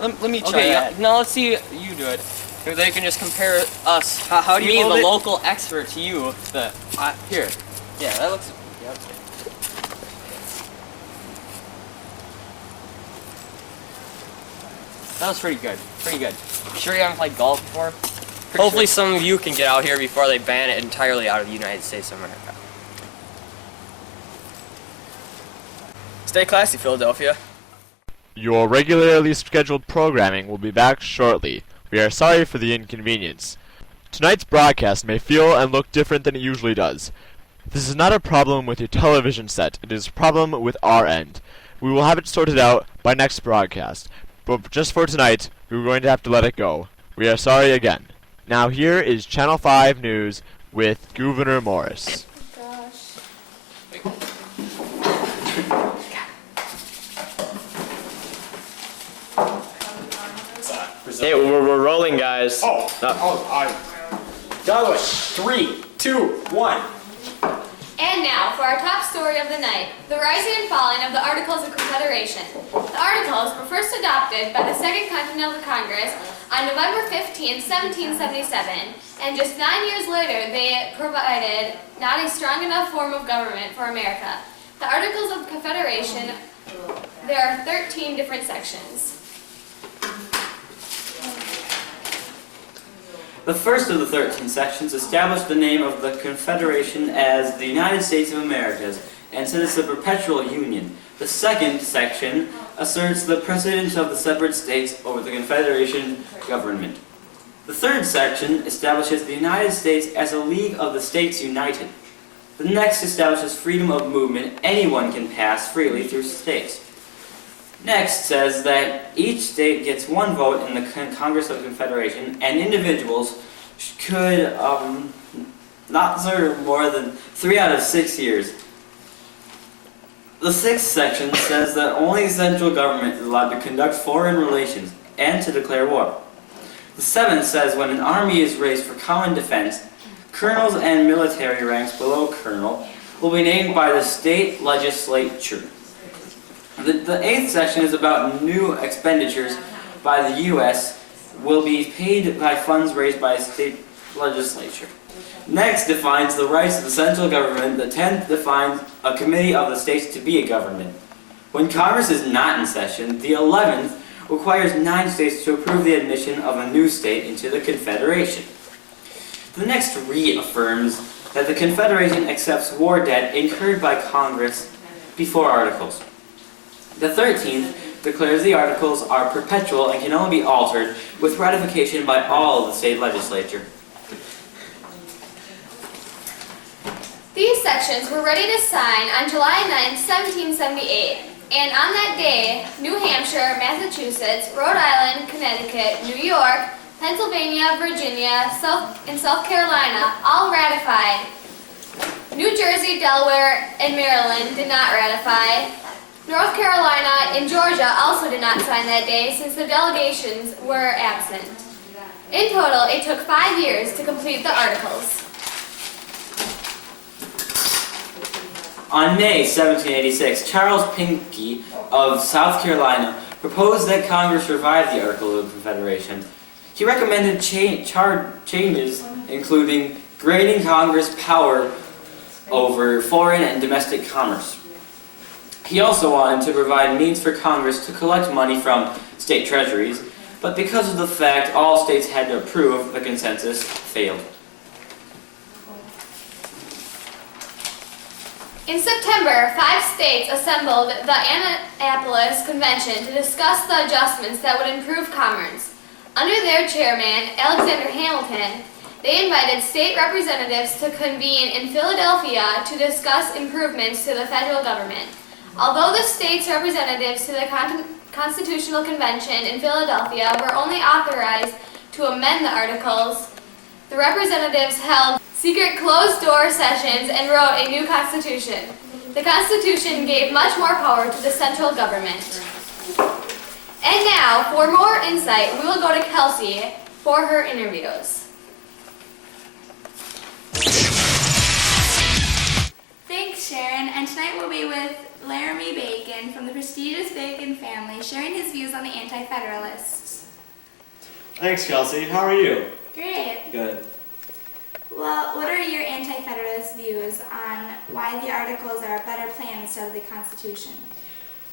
Let me try that. No, let's see you do it. So they can just compare us. How do you me, hold the it? local expert, to you, the here. Yeah, that looks. Yeah, that's good. That was pretty good. Pretty good. You sure you haven't played golf before? Hopefully some of you can get out here before they ban it entirely out of the United States of America. Stay classy, Philadelphia. Your regularly scheduled programming will be back shortly. We are sorry for the inconvenience. Tonight's broadcast may feel and look different than it usually does. This is not a problem with your television set. It is a problem with our end. We will have it sorted out by next broadcast. But just for tonight, we were going to have to let it go. We are sorry again. Now here is Channel 5 News with Gouverneur Morris. Hey, we're rolling, guys. That was 3, 2, 1. And now for our top story of the night, the rising and falling of the Articles of Confederation. The Articles were first adopted by the Second Continental Congress on November 15, 1777, and just 9 years later they provided not a strong enough form of government for America. The Articles of Confederation, there are 13 different sections. The first of the 13 sections established the name of the Confederation as the United States of Americas and said it's a perpetual union. The second section asserts the precedence of the separate states over the Confederation government. The third section establishes the United States as a league of the states united. The next establishes freedom of movement. Anyone can pass freely through states. Next says that each state gets one vote in the Congress of Confederation, and individuals could not serve more than 3 out of 6 years. The sixth section says that only the central government is allowed to conduct foreign relations and to declare war. The seventh says when an army is raised for common defense, colonels and military ranks below colonel will be named by the state legislature. The eighth section is about new expenditures by the U.S. will be paid by funds raised by a state legislature. Next defines the rights of the central government. The 10th defines a committee of the states to be a government. When Congress is not in session, the 11th requires 9 states to approve the admission of a new state into the Confederation. The next reaffirms that the Confederation accepts war debt incurred by Congress before Articles. The 13th declares the Articles are perpetual and can only be altered with ratification by all of the state legislature. These sections were ready to sign on July 9, 1778, and on that day, New Hampshire, Massachusetts, Rhode Island, Connecticut, New York, Pennsylvania, Virginia, and South Carolina all ratified. New Jersey, Delaware, and Maryland did not ratify. North Carolina and Georgia also did not sign that day since the delegations were absent. In total, it took 5 years to complete the Articles. On May 1786, Charles Pinckney of South Carolina proposed that Congress revive the Articles of Confederation. He recommended changes including granting Congress power over foreign and domestic commerce. He also wanted to provide means for Congress to collect money from state treasuries, but because of the fact all states had to approve, the consensus failed. In September, 5 states assembled the Annapolis Convention to discuss the adjustments that would improve commerce. Under their chairman, Alexander Hamilton, they invited state representatives to convene in Philadelphia to discuss improvements to the federal government. Although the state's representatives to the Constitutional Convention in Philadelphia were only authorized to amend the Articles, the representatives held secret closed-door sessions and wrote a new constitution. The Constitution gave much more power to the central government. And now, for more insight, we will go to Kelsey for her interviews. Thanks, Sharon, and tonight we'll be with Laramie Bacon from the prestigious Bacon family, sharing his views on the Anti-Federalists. Thanks, Kelsey. How are you? Great. Good. Well, what are your Anti-Federalist views on why the Articles are a better plan instead of the Constitution?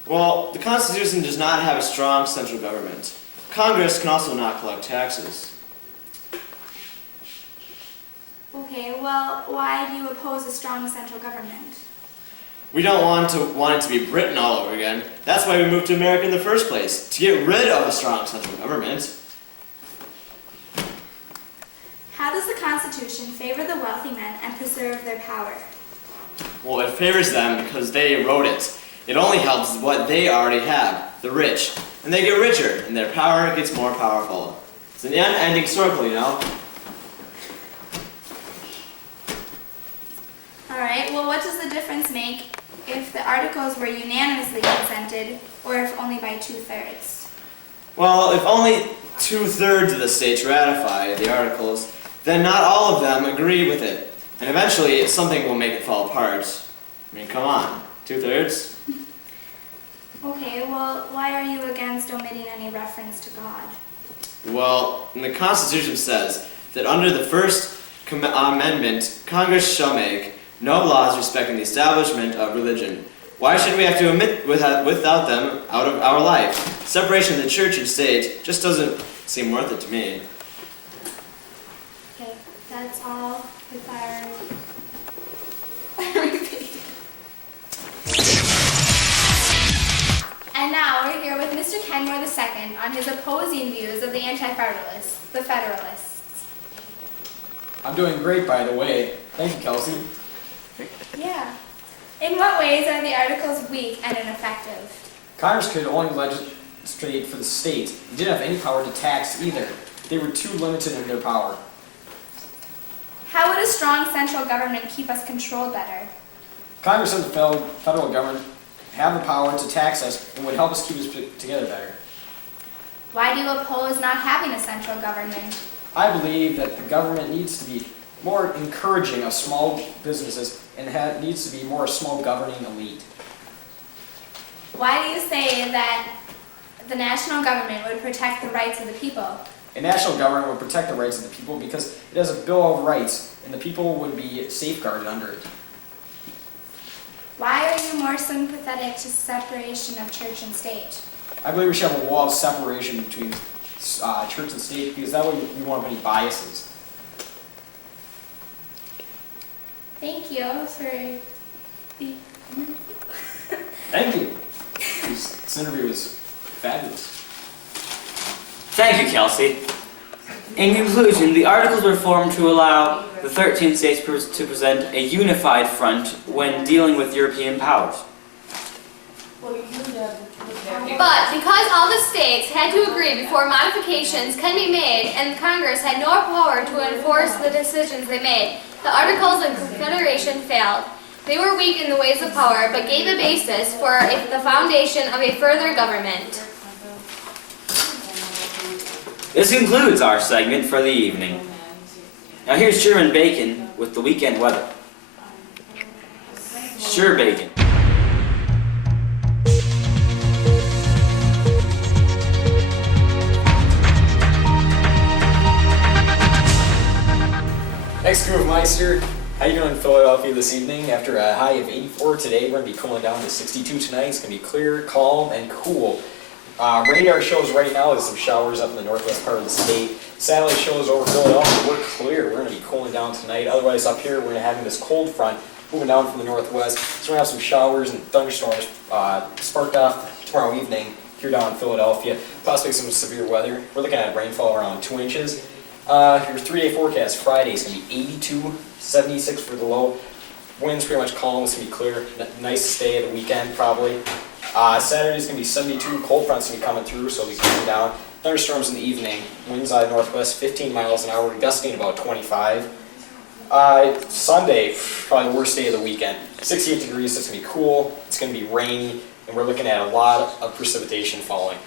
Well, the Constitution does not have a strong central government. Congress can also not collect taxes. Okay, well, why do you oppose a strong central government? We don't want it to be Britain all over again. That's why we moved to America in the first place, to get rid of a strong central government. How does the Constitution favor the wealthy men and preserve their power? Well, it favors them because they wrote it. It only helps what they already have, the rich. And they get richer, and their power gets more powerful. It's an unending circle, you know? Alright, well, what does the difference make if the Articles were unanimously consented or if only by 2/3? Well, if only 2/3 of the states ratify the Articles, then not all of them agree with it. And eventually, something will make it fall apart. I mean, come on, 2/3? Okay, well, why are you against omitting any reference to God? Well, the Constitution says that under the First Amendment, Congress shall make no laws respecting the establishment of religion. Why should we have to omit without them out of our life? Separation of the church and state just doesn't seem worth it to me. Okay, that's all with our... And now we're here with Mr. Kenmore II on his opposing views of the Anti-Federalists, the Federalists. I'm doing great, by the way. Thank you, Kelsey. Yeah. In what ways are the Articles weak and ineffective? Congress could only legislate for the state. They didn't have any power to tax either. They were too limited in their power. How would a strong central government keep us controlled better? Congress and the federal government have the power to tax us and would help us keep us together better. Why do you oppose not having a central government? I believe that the government needs to be more encouraging of small businesses and needs to be more a small governing elite. Why do you say that the national government would protect the rights of the people? A national government would protect the rights of the people because it has a Bill of Rights and the people would be safeguarded under it. Why are you more sympathetic to separation of church and state? I believe we should have a wall of separation between church and state because that way we won't have any biases. Thank you for the... Thank you. This interview was fabulous. Thank you, Kelsey. In conclusion, the Articles were formed to allow the 13 states to present a unified front when dealing with European powers. But because all the states had to agree before modifications can be made and Congress had no power to enforce the decisions they made, the Articles of Confederation failed. They were weak in the ways of power, but gave a basis for the foundation of a further government. This concludes our segment for the evening. Now here's Sherman Bacon with the weekend weather. Sure, Bacon. Next group of Meister. How you doing in Philadelphia this evening? After a high of 84 today, we're going to be cooling down to 62 tonight. It's going to be clear, calm, and cool. Radar shows right now there's some showers up in the northwest part of the state. Satellite shows over Philadelphia, we're clear. We're going to be cooling down tonight. Otherwise, up here, we're going to have this cold front moving down from the northwest. So we're going to have some showers and thunderstorms sparked off tomorrow evening here down in Philadelphia. Possibly some severe weather. We're looking at rainfall around 2 inches. Your 3-day forecast, Friday is going to be 82, 76 for the low. Wind's pretty much calm, it's going to be clear. Nice day of the weekend, probably. Saturday's going to be 72, cold front's going to be coming through, so it'll be coming down. Thunderstorms in the evening, winds out of northwest, 15 miles an hour, gusting about 25. Sunday, probably the worst day of the weekend. 68 degrees, so it's going to be cool, it's going to be rainy, and we're looking at a lot of precipitation falling.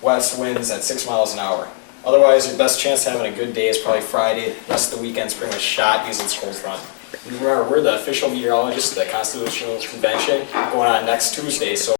West winds at 6 miles an hour. Otherwise, your best chance of having a good day is probably Friday. The rest of the weekend's pretty much shot using this cold front. And remember, we're the official meteorologists of the Constitutional Convention going on next Tuesday, so